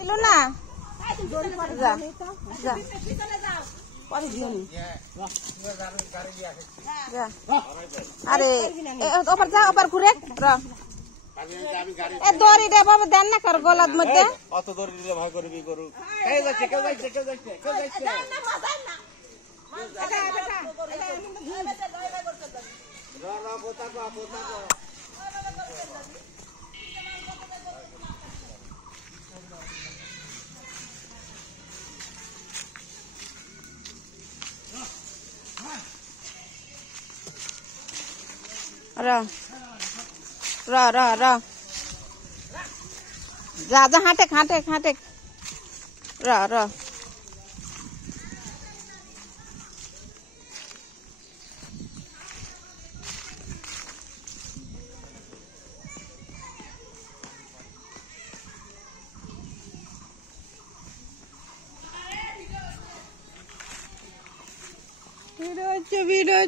না আরে ওপর যা ওপর ঘুরে দড়িটা বাবা দেন না কর গলার মধ্যে অত দড়ি দিলে ভয় করবি গরু এই যাচ্ছে কেউ যাচ্ছে কেউ যাচ্ছে কেউ যাচ্ছে जा जा हाटे खाटे खाटे र वीडियो